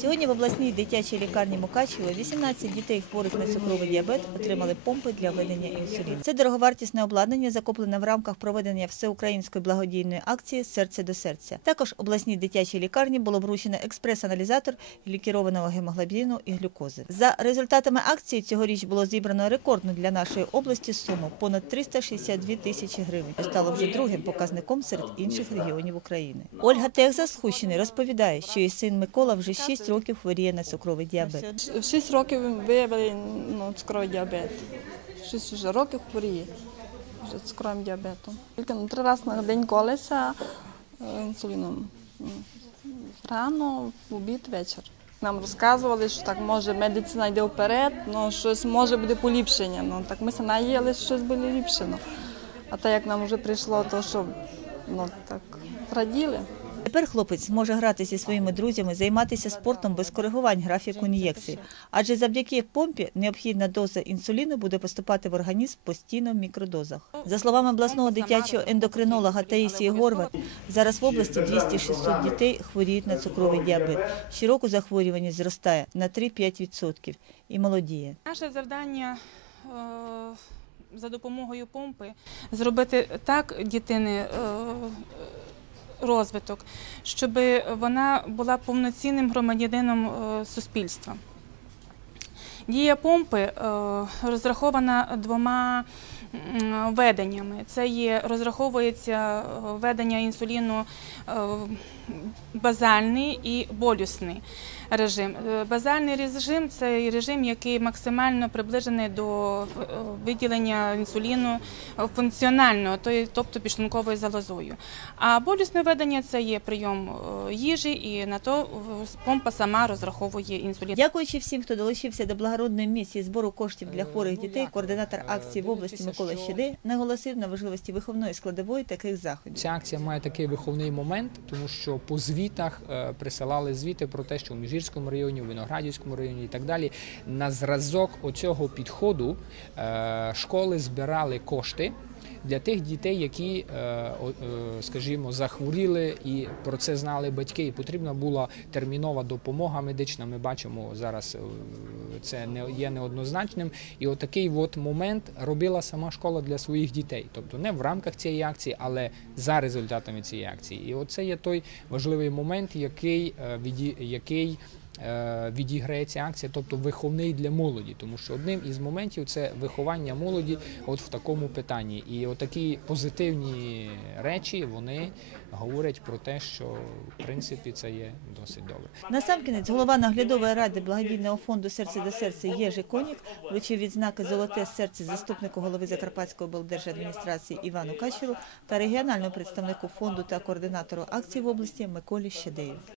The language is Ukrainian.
Сьогодні в обласній дитячій лікарні Мукачево 18 дітей хворих на цукровий діабет отримали помпи для введення інсуліну. Це дороговартісне обладнання, закуплене в рамках проведення всеукраїнської благодійної акції Серце до серця. Також обласній дитячій лікарні було вручено експрес-аналізатор глікерованого гемоглобіну і глюкози. За результатами акції цьогоріч було зібрано рекордну для нашої області суму понад 362 тисячі гривень. Стало вже другим показником серед інших регіонів України. Ольга Техза з Хущини розповідає, що її син Микола вже 6 років хворіє на цукровий діабет. В 6 років виявили ну, цукровий діабет. 6 вже років хворіє вже цукровим діабетом. Тільки ну, три рази на день колеса е, інсуліном. Рано, в обід, вечір. Нам розказували, що так може медицина йде вперед, ну щось може буде поліпшення. Ну так ми се наїли, що щось буде ліпшено. А так як нам вже прийшло, то що ну так раділи. Тепер хлопець може грати зі своїми друзями, займатися спортом без коригувань графіку ін'єкцій. Адже завдяки помпі необхідна доза інсуліну буде поступати в організм постійно в мікродозах. За словами обласного дитячого ендокринолога Таїсії Горват, зараз в області 200-600 дітей хворіють на цукровий діабет. Щороку захворюваність зростає на 3-5% і молодіє. Наше завдання е, за допомогою помпи зробити так дітини е, розвиток, щоб вона була повноцінним громадянином е, суспільства. Дія помпи е, розрахована двома веденнями. Це є розраховується е, ведення інсуліну е, базальний і болюсний режим. Е, Базальний режим це режим, який максимально приближений до виділення інсуліну функціонального, тобто підшлунковою залозою. А болюсне ведення це є прийом їжі, і на то помпа сама розраховує інсулін. Дякуючи всім, хто долучився до благородної місії збору коштів для хворих дітей, координатор акції в області Микола Наголосив на важливості виховної складової таких заходів. Ця акція має такий виховний момент, тому що по звітах е, присилали звіти про те, що в Міжгірському районі, в Виноградівському районі і так далі. На зразок оцього підходу е, школи збирали кошти. Для тих дітей, які, е, е, скажімо, захворіли і про це знали батьки, і потрібна була термінова допомога медична. Ми бачимо зараз е, це не є неоднозначним. І отакий от момент робила сама школа для своїх дітей, тобто не в рамках цієї акції, але за результатами цієї акції. І оце є той важливий момент, який який. Е, Відіграє ця акція, тобто виховний для молоді, тому що одним із моментів це виховання молоді, от в такому питанні. І отакі позитивні речі вони говорять про те, що в принципі це є досить добре. Насамкінець голова наглядової ради благодійного фонду Серце до серця Єжи Конік вручив відзнаки Золоте серце заступнику голови Закарпатської облдержадміністрації Івану Качеру та регіональному представнику фонду та координатору акції в області Миколі Щедею.